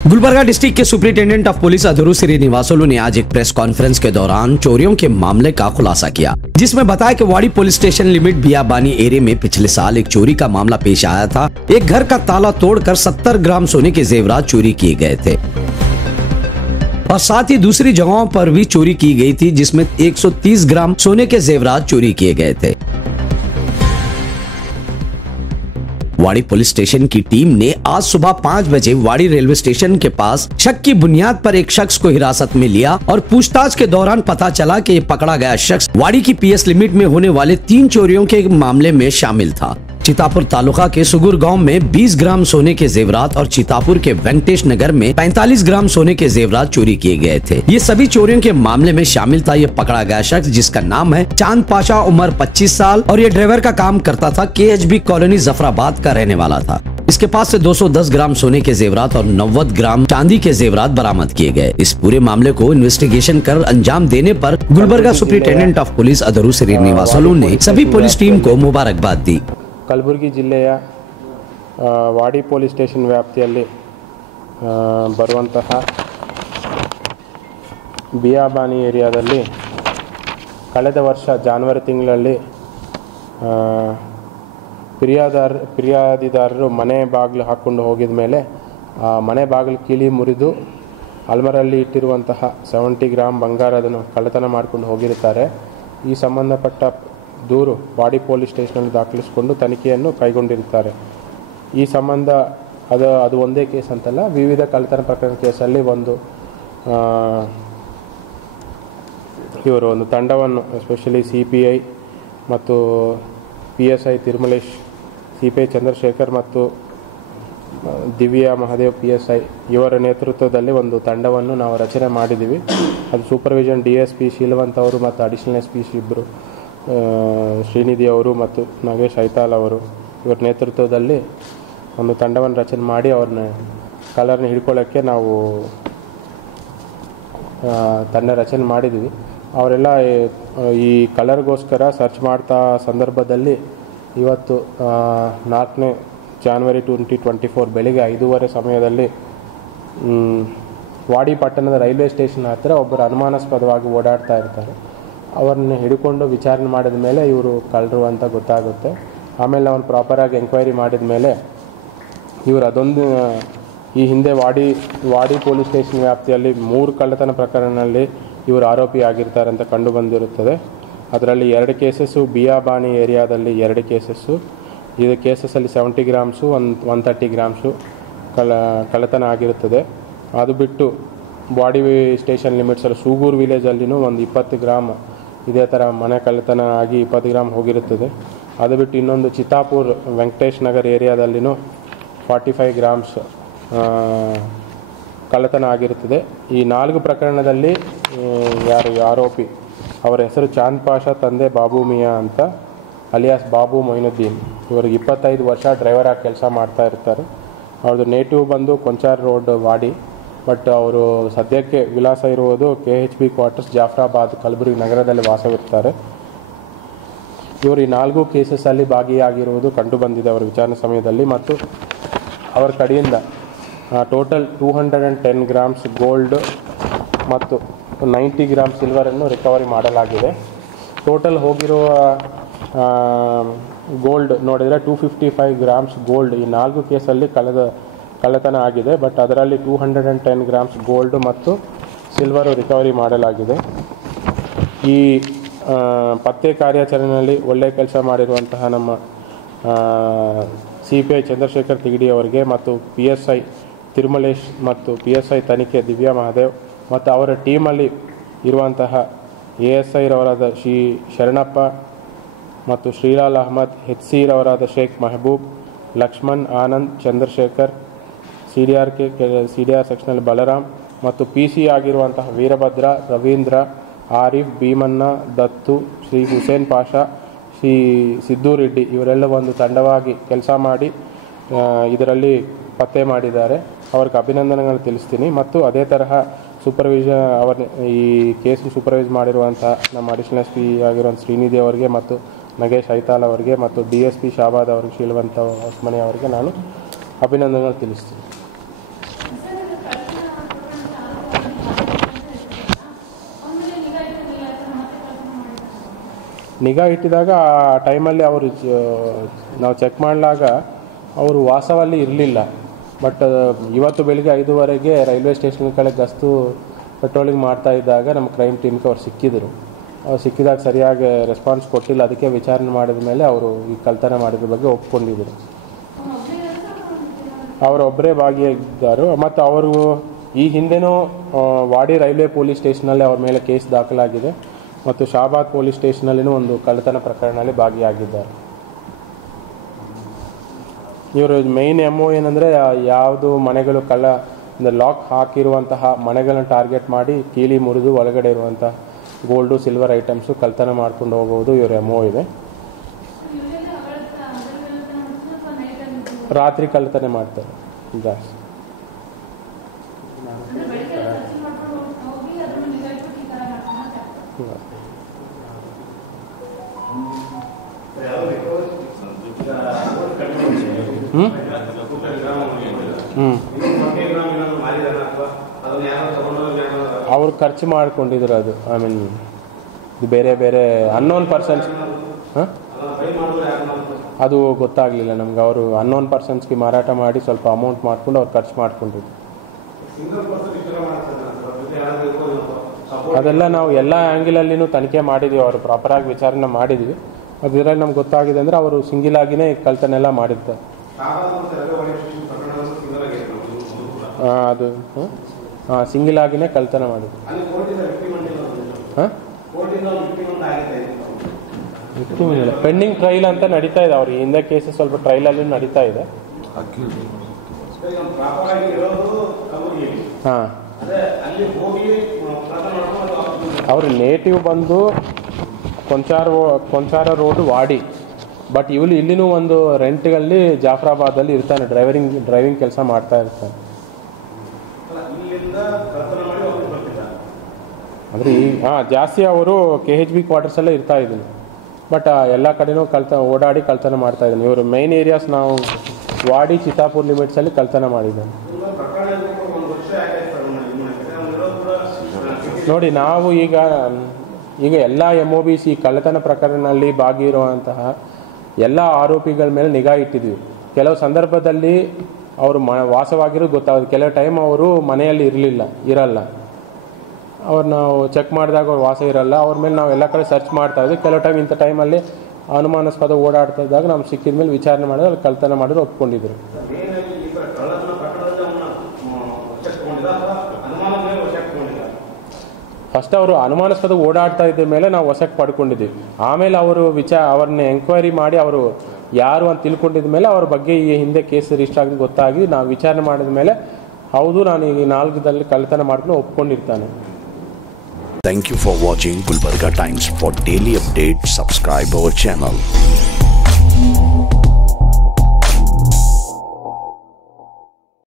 Gulbarga district के superintendent of police Aduru Srinivasalu ने आज एक प्रेस कॉन्फ्रेंस के दौरान चोरियों के मामले का खुलासा किया, जिसमें बताया कि वाड़ी police station limit Biyabani area में पिछले साल एक चोरी का मामला पेश आया था। एक घर का ताला तोड़कर 70 ग्राम सोने के जेवरात चोरी किए गए थे और साथ ही दूसरी जगहों पर भी चोरी की गई थी, जिसमें 130 ग्राम सोने के जेवरात चोरी किए गए थे। वाड़ी पुलिस स्टेशन की टीम ने आज सुबह 5 बजे वाड़ी रेलवे स्टेशन के पास शक की बुनियाद पर एक शख्स को हिरासत में लिया और पूछताछ के दौरान पता चला कि पकड़ा गया शख्स वाड़ी की पीएस लिमिट में होने वाले 3 चोरियों के मामले में शामिल था। चितापुर तालुका के सुगुर गांव में 20 ग्राम सोने के जेवरात और चितापुर के वेंकटेश नगर में 45 ग्राम सोने के जेवरात चोरी किए गए थे। ये सभी चोरियों के मामले में शामिल था। ये पकड़ा गया शख्स, जिसका नाम है चांद पाशा, उम्र 25 साल और ये ड्राइवर का काम करता था। KHB कॉलोनी जफराबाद का रहने वाला था। इसके पास से 210 ग्राम सोने के जेवरात और 90 ग्राम चांदी के जेवरात बरामद किए गए। इस पूरे मामले को इन्वेस्टिगेशन कर अंजाम देने पर Gulbarga superintendent of police Aduru Srinivasalu ने सभी पुलिस टीम को मुबारकबाद दी। ಕಲಬುರಗಿ ಜಿಲ್ಲೆಯ ವಾಡಿ ಪೊಲೀಸ್ ಸ್ಟೇಷನ್ ವ್ಯಾಪ್ತಿಯಲ್ಲಿ ಬರುವಂತಹ ಬಿಯಾಬಾನಿ ಏರಿಯಾದಲ್ಲಿ ಕಳೆದ ವರ್ಷ ಜಾನ್ವರಿ ತಿಂಗಳಲ್ಲಿ ಫಿರ್ಯಾದಿದಾರರು ಮನೆ ಬಾಗಿಲು ಹಾಕ್ಕೊಂಡು ಹೋಗಿದ ಮೇಲೆ ಮನೆ ಬಾಗಿಲು ಕೀಲಿ ಮುರಿದು ಅಲ್ಮರಲ್ಲಿ ಇಟ್ಟಿರುವಂತಹ 70 ಗ್ರಾಮ್ ಬಂಗಾರದನ್ನು ಕಳ್ಳತನ ಮಾಡಿಕೊಂಡು ಹೋಗಿರುತ್ತಾರೆ। ಈ ಸಂಬಂಧಪಟ್ಟ ದೂರು ವಾಡಿ ಪೊಲೀಸ್ ಸ್ಟೇಷನಲ್ಲಿ ದಾಖಲಿಸಿಕೊಂಡು ತನಿಖೆಯನ್ನು ಕೈಗೊಂಡಿರುತ್ತಾರೆ। ಈ ಸಂಬಂಧ ಅದು ಒಂದೇ ಕೇಸ್ ಅಂತಲ್ಲ, ವಿವಿಧ ಕಳ್ಳತನ ಪ್ರಕರಣ ಕೇಸಲ್ಲಿ ಇವರು ಒಂದು ತಂಡವನ್ನು ಎಸ್ಪೆಷಲಿ CPI ಮತ್ತು PSI ತಿರುಮಲೇಶ್, CPI ಚಂದ್ರಶೇಖರ್ ಮತ್ತು ದಿವ್ಯಾ ಮಹಾದೇವ್ PSI ಇವರ ನೇತೃತ್ವದಲ್ಲಿ ಒಂದು ತಂಡವನ್ನು ನಾವು ರಚನೆ ಮಾಡಿದ್ದೀವಿ। ಅದು ಸೂಪರ್ವಿಷನ್ DSP ಶೀಲವಂತ್ ಅವರು ಮತ್ತು ಅಡಿಷನಲ್ SP ಇಬ್ಬರು, ಶ್ರೀನಿಧಿ ಅವರು ಮತ್ತು ನಾಗೇಶ್ ಐತಾಲ್ ಅವರು ಇವರ ನೇತೃತ್ವದಲ್ಲಿ ಒಂದು ತಂಡವನ್ನು ರಚನೆ ಮಾಡಿ ಅವ್ರನ್ನ ಕಲರ್ನ ಹಿಡ್ಕೊಳ್ಳೋಕ್ಕೆ ನಾವು ತಂಡ ರಚನೆ ಮಾಡಿದ್ದೀವಿ। ಅವರೆಲ್ಲ ಈ ಕಲರ್ಗೋಸ್ಕರ ಸರ್ಚ್ ಮಾಡ್ತಾ ಸಂದರ್ಭದಲ್ಲಿ ಇವತ್ತು 4ನೇ ಜಾನ್ವರಿ 2024 ಬೆಳಿಗ್ಗೆ 5:30 ಸಮಯದಲ್ಲಿ ವಾಡಿ ಪಟ್ಟಣದ ರೈಲ್ವೆ ಸ್ಟೇಷನ್ ಹತ್ತಿರ ಒಬ್ಬರು ಅನುಮಾನಾಸ್ಪದವಾಗಿ ಓಡಾಡ್ತಾ ಇರ್ತಾರೆ। ಅವ್ರನ್ನ ಹಿಡ್ಕೊಂಡು ವಿಚಾರಣೆ ಮಾಡಿದ ಮೇಲೆ ಇವರು ಕಳ್ಳರು ಅಂತ ಗೊತ್ತಾಗುತ್ತೆ। ಆಮೇಲೆ ನಾವು ಪ್ರಾಪರಾಗಿ ಎಂಕ್ವೈರಿ ಮಾಡಿದ ಮೇಲೆ ಇವರು ಅದೊಂದು ಈ ಹಿಂದೆ ವಾಡಿ ಪೊಲೀಸ್ ಸ್ಟೇಷನ್ ವ್ಯಾಪ್ತಿಯಲ್ಲಿ 3 ಕಳ್ಳತನ ಪ್ರಕರಣದಲ್ಲಿ ಇವರು ಆರೋಪಿ ಆಗಿರ್ತಾರೆ ಅಂತ ಕಂಡು ಬಂದಿರುತ್ತದೆ। ಅದರಲ್ಲಿ 2 ಕೇಸಸ್ಸು ಬಿಯಾಬಾನಿ ಏರಿಯಾದಲ್ಲಿ 2 ಕೇಸಸ್ಸು, ಇದು ಕೇಸಸ್ಸಲ್ಲಿ 70 ಗ್ರಾಮ್ಸು 130 ಗ್ರಾಮ್ಸು ಕಳ್ಳತನ ಆಗಿರುತ್ತದೆ। ಅದು ಬಿಟ್ಟು ವಾಡಿ ಸ್ಟೇಷನ್ ಲಿಮಿಟ್ಸಲ್ಲಿ ಸೂಗೂರು ವಿಲೇಜಲ್ಲಿನೂ ಒಂದು 20 ಗ್ರಾಮ್ ಇದೇ ಥರ ಮನೆ ಕಳ್ಳತನ ಆಗಿ 20 ಗ್ರಾಮ್ ಹೋಗಿರುತ್ತದೆ। ಅದು ಬಿಟ್ಟು ಇನ್ನೊಂದು ಚಿತಾಪುರ್ ವೆಂಕಟೇಶ್ ನಗರ್ ಏರಿಯಾದಲ್ಲಿನೂ 45 ಗ್ರಾಮ್ಸ್ ಕಳ್ಳತನ ಆಗಿರುತ್ತದೆ। ಈ 4 ಪ್ರಕರಣದಲ್ಲಿ ಯಾರು ಆರೋಪಿ ಅವರ ಹೆಸರು ಚಾಂದ್ ಪಾಷಾ, ತಂದೆ ಬಾಬು ಮಿಯಾ ಅಂತ ಅಲಿಯಾಸ್ ಬಾಬು ಮೊಯಿನುದ್ದೀನ್। ಇವರಿಗೆ 25 ವರ್ಷ ಡ್ರೈವರ್ ಆಗಿ ಕೆಲಸ ಮಾಡ್ತಾ ಇರ್ತಾರೆ। ಅವ್ರದ್ದು ನೇಟಿವ್ ಬಂದು ಕೊಂಚಾರ್ ರೋಡ್ ವಾಡಿ, ಬಟ್ ಅವರು ಸದ್ಯಕ್ಕೆ ವಿಳಾಸ ಇರುವುದು KHB ಕ್ವಾರ್ಟರ್ಸ್ ಜಾಫ್ರಾಬಾದ್ ಕಲಬುರಗಿ ನಗರದಲ್ಲಿ ವಾಸವಿರ್ತಾರೆ। ಇವರು ಈ 4 ಕೇಸಸ್ಸಲ್ಲಿ ಭಾಗಿಯಾಗಿರುವುದು ಕಂಡು ಬಂದಿದೆ ಅವರ ವಿಚಾರಣೆ ಸಮಯದಲ್ಲಿ। ಮತ್ತು ಅವರ ಕಡೆಯಿಂದ ಟೋಟಲ್ 210 ಗ್ರಾಮ್ಸ್ ಗೋಲ್ಡ್ ಮತ್ತು 90 ಗ್ರಾಮ್ ಸಿಲ್ವರನ್ನು ರಿಕವರಿ ಮಾಡಲಾಗಿದೆ। ಟೋಟಲ್ ಹೋಗಿರುವ ಗೋಲ್ಡ್ ನೋಡಿದರೆ 255 ಗ್ರಾಮ್ಸ್ ಗೋಲ್ಡ್ ಈ 4 ಕೇಸಲ್ಲಿ ಕಳ್ಳತನ ಆಗಿದೆ, ಬಟ್ ಅದರಲ್ಲಿ 210 ಗ್ರಾಮ್ಸ್ ಗೋಲ್ಡ್ ಮತ್ತು ಸಿಲ್ವರು ರಿಕವರಿ ಮಾಡಲಾಗಿದೆ। ಈ ಪತ್ತೆ ಕಾರ್ಯಾಚರಣೆಯಲ್ಲಿ ಒಳ್ಳೆಯ ಕೆಲಸ ಮಾಡಿರುವಂತಹ ನಮ್ಮ CPI ಚಂದ್ರಶೇಖರ್ ತಿಗಡಿ ಅವರಿಗೆ ಮತ್ತು PSI ತಿರುಮಲೇಶ್ ಮತ್ತು PSI ತನಿಖೆ ದಿವ್ಯಾ ಮಹಾದೇವ್ ಮತ್ತು ಅವರ ಟೀಮಲ್ಲಿ ಇರುವಂತಹ ASI ರವರಾದ ಶರಣಪ್ಪ ಮತ್ತು ಶ್ರೀಲಾಲ್ ಅಹಮದ್, HC ರವರಾದ ಶೇಖ್ ಮೆಹಬೂಬ್, ಲಕ್ಷ್ಮಣ್, ಆನಂದ್, ಚಂದ್ರಶೇಖರ್, CDR ಸೆಕ್ಷನಲ್ಲಿ ಬಲರಾಮ್ ಮತ್ತು PC ಆಗಿರುವಂತಹ ವೀರಭದ್ರ, ರವೀಂದ್ರ, ಆರಿಫ್, ಭೀಮಣ್ಣ, ದತ್ತು, ಶ್ರೀ ಹುಸೇನ್ ಪಾಷಾ, ಶ್ರೀ ಸಿದ್ದು ರೆಡ್ಡಿ ಇವರೆಲ್ಲ ಒಂದು ತಂಡವಾಗಿ ಕೆಲಸ ಮಾಡಿ ಇದರಲ್ಲಿ ಪತ್ತೆ ಮಾಡಿದ್ದಾರೆ। ಅವ್ರಿಗೆ ಅಭಿನಂದನೆಗಳನ್ನು ತಿಳಿಸ್ತೀನಿ। ಮತ್ತು ಅದೇ ತರಹ ಈ ಕೇಸನ್ನು ಸೂಪರ್ವೈಸ್ ಮಾಡಿರುವಂತಹ ನಮ್ಮ ಅಡಿಷನಲ್ SP ಆಗಿರುವಂಥ ಶ್ರೀನಿಧಿ ಅವರಿಗೆ ಮತ್ತು ನಗೇಶ್ ಐತಾಲ್ ಅವರಿಗೆ ಮತ್ತು DSP ಶಾಬಾದ್ ಅವರಿಗೆ, ಶೀಲವಂತ ಹೊಸಮನೆ ಅವರಿಗೆ ನಾನು ಅಭಿನಂದನೆಗಳನ್ನು ತಿಳಿಸ್ತೀನಿ। ನಿಗಾ ಇಟ್ಟಿದಾಗ ಆ ಟೈಮಲ್ಲಿ ಅವರು ನಾವು ಚೆಕ್ ಮಾಡಿದಾಗ ಅವರು ವಾಸವಲ್ಲಿ ಇರಲಿಲ್ಲ. ಬಟ್ ಇವತ್ತು ಬೆಳಿಗ್ಗೆ 5:15 ರೈಲ್ವೆ ಸ್ಟೇಷನ್ ಕಡೆ ಗಸ್ತು ಪೆಟ್ರೋಲಿಂಗ್ ಮಾಡ್ತಾ ಇದ್ದಾಗ ನಮ್ಮ ಕ್ರೈಮ್ ಟೀಮ್ಗೆ ಅವ್ರು ಸಿಕ್ಕಿದ್ರು. ಅವ್ರು ಸಿಕ್ಕಿದಾಗ ಸರಿಯಾಗಿ ರೆಸ್ಪಾನ್ಸ್ ಕೊಟ್ಟಿಲ್ಲ. ಅದಕ್ಕೆ ವಿಚಾರಣೆ ಮಾಡಿದ ಮೇಲೆ ಅವರು ಈ ಕಳ್ತನ ಮಾಡಿದ ಬಗ್ಗೆ ಒಪ್ಕೊಂಡಿದ್ರು. ಅವರೊಬ್ಬರೇ ಭಾಗಿಯಾಗಿದ್ದರು. ಮತ್ತು ಅವರು ಈ ಹಿಂದೆನೂ ವಾಡಿ ರೈಲ್ವೆ ಪೊಲೀಸ್ ಸ್ಟೇಷನಲ್ಲಿ ಅವ್ರ ಮೇಲೆ ಕೇಸ್ ದಾಖಲಾಗಿದೆ ಮತ್ತು ಶಾಬಾದ್ ಪೊಲೀಸ್ ಸ್ಟೇಷನಲ್ಲಿನೂ ಒಂದು ಕಳ್ಳತನ ಪ್ರಕರಣದಲ್ಲಿ ಭಾಗಿಯಾಗಿದ್ದಾರೆ. ಇವರು ಮೇಯ್ನ್ MO ಏನಂದರೆ ಯಾವುದು ಮನೆಗಳು ಲಾಕ್ ಹಾಕಿರುವಂತಹ ಮನೆಗಳನ್ನು ಟಾರ್ಗೆಟ್ ಮಾಡಿ ಕೀಲಿ ಮುರಿದು ಒಳಗಡೆ ಇರುವಂತಹ ಗೋಲ್ಡು ಸಿಲ್ವರ್ ಐಟಮ್ಸು ಕಳ್ತನ ಮಾಡ್ಕೊಂಡು ಹೋಗೋದು ಇವ್ರ MO ಇದೆ. ರಾತ್ರಿ ಕಳ್ತನ ಮಾಡ್ತಾರೆ ಜಾಸ್ತಿ. ಅವ್ರು ಖರ್ಚು ಮಾಡ್ಕೊಂಡಿದ್ರು. ಅದು ಇದು ಬೇರೆ ಬೇರೆ ಅನ್ನೋನ್ ಪರ್ಸನ್ಸ್ ಅದು ಗೊತ್ತಾಗಲಿಲ್ಲ ನಮ್ಗೆ. ಅವರು ಅನ್ನೋನ್ ಪರ್ಸನ್ಸ್ಗೆ ಮಾರಾಟ ಮಾಡಿ ಸ್ವಲ್ಪ ಅಮೌಂಟ್ ಮಾಡ್ಕೊಂಡು ಅವ್ರು ಖರ್ಚು ಮಾಡ್ಕೊಂಡಿದ್ರು. ಅದೆಲ್ಲ ನಾವು ಎಲ್ಲ ಆ್ಯಂಗಿಲಲ್ಲಿನೂ ತನಿಖೆ ಮಾಡಿದ್ವಿ. ಅವರು ಪ್ರಾಪರಾಗಿ ವಿಚಾರಣೆ ಮಾಡಿದ್ವಿ. ಅದರಲ್ಲಿ ನಮ್ಗೆ ಗೊತ್ತಾಗಿದೆ ಅಂದರೆ ಅವರು ಸಿಂಗಿಲ್ ಆಗಿನೇ ಕಳ್ತನ ಎಲ್ಲ ಮಾಡಿರ್ತಾರೆ. ಅದು ಸಿಂಗಿಲ್ ಆಗಿನೇ ಕಳ್ತನ ಮಾಡಿದ್ರು. ಪೆಂಡಿಂಗ್ ಟ್ರಯಲ್ ಅಂತ ನಡೀತಾ ಇದೆ. ಅವ್ರಿಗೆ ಹಿಂದೆ ಕೇಸಸ್ ಸ್ವಲ್ಪ ಟ್ರಯಲಲ್ಲಿ ನಡೀತಾ ಇದೆ. ಹಾಂ, ಅವ್ರ ನೇಟಿವ್ ಬಂದು ಕೊಂಚಾರ ರೋಡ್ ವಾಡಿ. ಬಟ್ ಇವಳು ಇಲ್ಲಿನೂ ಒಂದು ರೆಂಟ್ಗಳಲ್ಲಿ ಜಾಫ್ರಾಬಾದಲ್ಲಿ ಇರ್ತಾನೆ. ಡ್ರೈವಿಂಗ್ ಕೆಲಸ ಮಾಡ್ತಾ ಇರ್ತಾನೆ. ಅಂದರೆ ಜಾಸ್ತಿ ಅವರು KHB ಕ್ವಾರ್ಟರ್ಸಲ್ಲೇ ಇರ್ತಾ ಇದ್ದೀನಿ. ಬಟ್ ಎಲ್ಲ ಕಡೆನೂ ಓಡಾಡಿ ಕಳ್ತನ ಮಾಡ್ತಾ ಇದ್ದಾನೆ. ಇವರು ಮೇನ್ ಏರಿಯಾಸ್ ನಾವು ವಾಡಿ ಚಿತ್ತಾಪುರ್ ಲಿಮಿಟ್ಸಲ್ಲಿ ಕಳ್ತನ ಮಾಡಿದ್ದಾನೆ. ನೋಡಿ, ನಾವು ಈಗ ಎಲ್ಲ MOBs ಕಳ್ಳತನ ಪ್ರಕರಣದಲ್ಲಿ ಭಾಗಿರುವಂತಹ ಎಲ್ಲ ಆರೋಪಿಗಳ ಮೇಲೆ ನಿಗಾ ಇಟ್ಟಿದ್ವಿ. ಕೆಲವು ಸಂದರ್ಭದಲ್ಲಿ ಅವರು ವಾಸವಾಗಿರೋದು ಗೊತ್ತಾಗೋದು. ಕೆಲವು ಟೈಮ್ ಅವರು ಮನೆಯಲ್ಲಿ ಇರಲ್ಲ. ಅವ್ರು ನಾವು ಚೆಕ್ ಮಾಡಿದಾಗ ಅವ್ರು ವಾಸ ಇರಲ್ಲ. ಅವ್ರ ಮೇಲೆ ನಾವು ಎಲ್ಲ ಕಡೆ ಸರ್ಚ್ ಮಾಡ್ತಾ ಇದ್ವಿ. ಕೆಲವು ಟೈಮ್ ಇಂಥ ಟೈಮಲ್ಲಿ ಅನುಮಾನಾಸ್ಪದ ಓಡಾಡ್ತಾ ಇದ್ದಾಗ ನಾವು ಸಿಕ್ಕಿದ ಮೇಲೆ ವಿಚಾರಣೆ ಮಾಡಿದ್ರೆ ಅಲ್ಲಿ ಕಳ್ತನ ಮಾಡಿದ್ರೆ ಒಪ್ಕೊಂಡಿದ್ರು. ಫಸ್ಟ್ ಅವರು ಅನುಮಾನಾಸ್ಪದ ಓಡಾಡ್ತಾ ಇದ್ದ ಮೇಲೆ ನಾವು ವಶಕ್ಕೆ ಪಡ್ಕೊಂಡಿದ್ವಿ. ಆಮೇಲೆ ಅವರು ಅವ್ರನ್ನ ಎಂಕ್ವೈರಿ ಮಾಡಿ ಅವರು ಯಾರು ಅಂತ ತಿಳ್ಕೊಂಡಿದ ಮೇಲೆ ಅವ್ರ ಬಗ್ಗೆ ಈ ಹಿಂದೆ ಕೇಸ್ ರಿಜಿಸ್ಟರ್ ಆಗಿ ಗೊತ್ತಾಗಿ ನಾವು ವಿಚಾರಣೆ ಮಾಡಿದ ಮೇಲೆ ಹೌದು ನಾನು ಈ 4ದಲ್ಲಿ ಕಳ್ಳತನ ಮಾಡ್ಕೊಂಡು ಒಪ್ಕೊಂಡಿರ್ತಾನೆ. Thank you for watching Gulbarga Times. For daily updates, subscribe our channel.